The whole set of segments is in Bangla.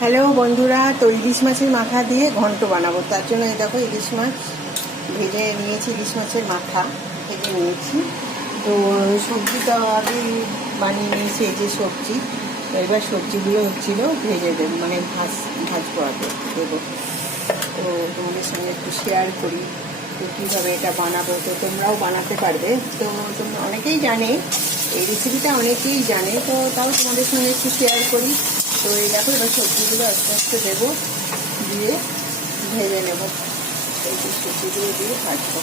হ্যালো বন্ধুরা, তো ইলিশ মাছের মাথা দিয়ে ঘন্ট বানাবো। তার জন্য এই দেখো ইলিশ মাছ ভেজে নিয়েছি, ইলিশ মাছের মাথা ভেজে নিয়েছি। তো সবজিটা আগে বানিয়ে নিয়েছি, এই যে সবজি। তো এবার সবজিগুলো হচ্ছিল ভেজে দেব, মানে ভাজবো আগে দেবো। তো তোমাদের সঙ্গে একটু শেয়ার করি তো কীভাবে এটা বানাবো। তো তোমরাও বানাতে পারবে। তো তোমরা অনেকেই জানে এই রেসিপিটা, অনেকেই জানে, তো তাও তোমাদের সঙ্গে একটু শেয়ার করি। তো এই দেখো এবার সবজিগুলো আস্তে আস্তে দেবো, দিয়ে ভেজে নেব। এই যে সবজিগুলো দিয়ে ভাজবো।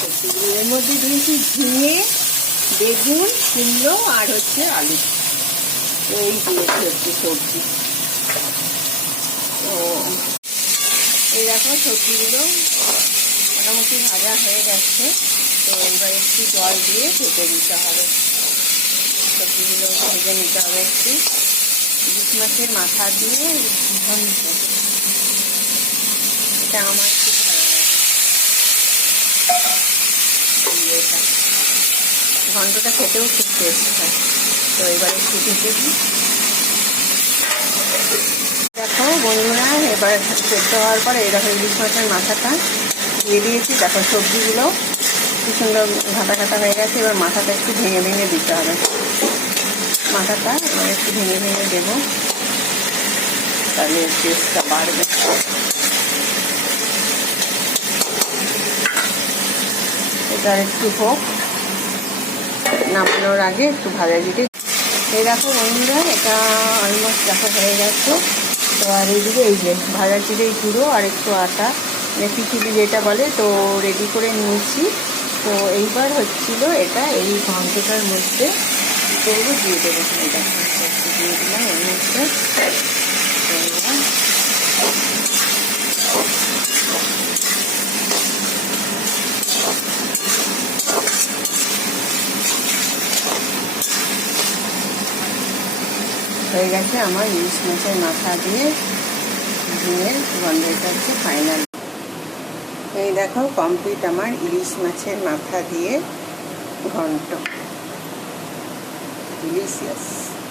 সবজিগুলো এর মধ্যে দিয়েছি ঝিঙে, বেগুন, কুমড়ো আর হচ্ছে আলু। তো এই দিয়েছি হচ্ছে সবজি। তো এই দেখো সবজিগুলো মোটামুটি ভাজা হয়ে গেছে। তো এবার একটু জল দিয়ে ঢেকে দিতে হবে। সবজিগুলো ভেজে নিতে হবে একটু। ইলিশ মাছের মাথা দিয়ে ঘন্ট, এটা আমার খুব ভালো লাগে। এটা ঘন্টটা খেতেও খুব টেস্ট হয়। তো এবার একটু ঢেকে দিই। দেখো বন্ধুরা, এবার সেদ্ধ হওয়ার পরে এরকম ইলিশ মাছের মাথাটা দিয়ে দিয়েছি। দেখো সবজিগুলো কি সুন্দর ঘাটা ঘাটা হয়ে গেছে। এবার মাথাটা একটু ভেঙে ভেঙে দিতে হবে। মাথাটা এবার একটু ভেঙে ভেঙে দেবো, তাহলে টেস্টটা বাড়বে। এটা একটু হোক, নামানোর আগে একটু ভাজা দিতে। এই দেখো বন্ধুরা, এটা অলমোস্ট দেখা হয়ে গেছে। তো আর এইদিকে এই যে ভাজা চিড়ে গুঁড়ো আর একটু আটা, খিচুড়ি যেটা বলে, তো রেডি করে নিয়েছি। তো এইবার হচ্ছিল এটা এই ঘন্টটার মধ্যে করবো, দিয়ে দেবো। এটা দিয়ে দিলাম এর মধ্যে। হয়ে গেছে আমার ইলিশ মাছের মাথা দিয়ে ঝিঙের ঘন্টটা হচ্ছে ফাইনাল। এই দেখো কমপ্লিট আমার ইলিশ মাছের মাথা দিয়ে ঘন্ট, ডিলিশিয়াস।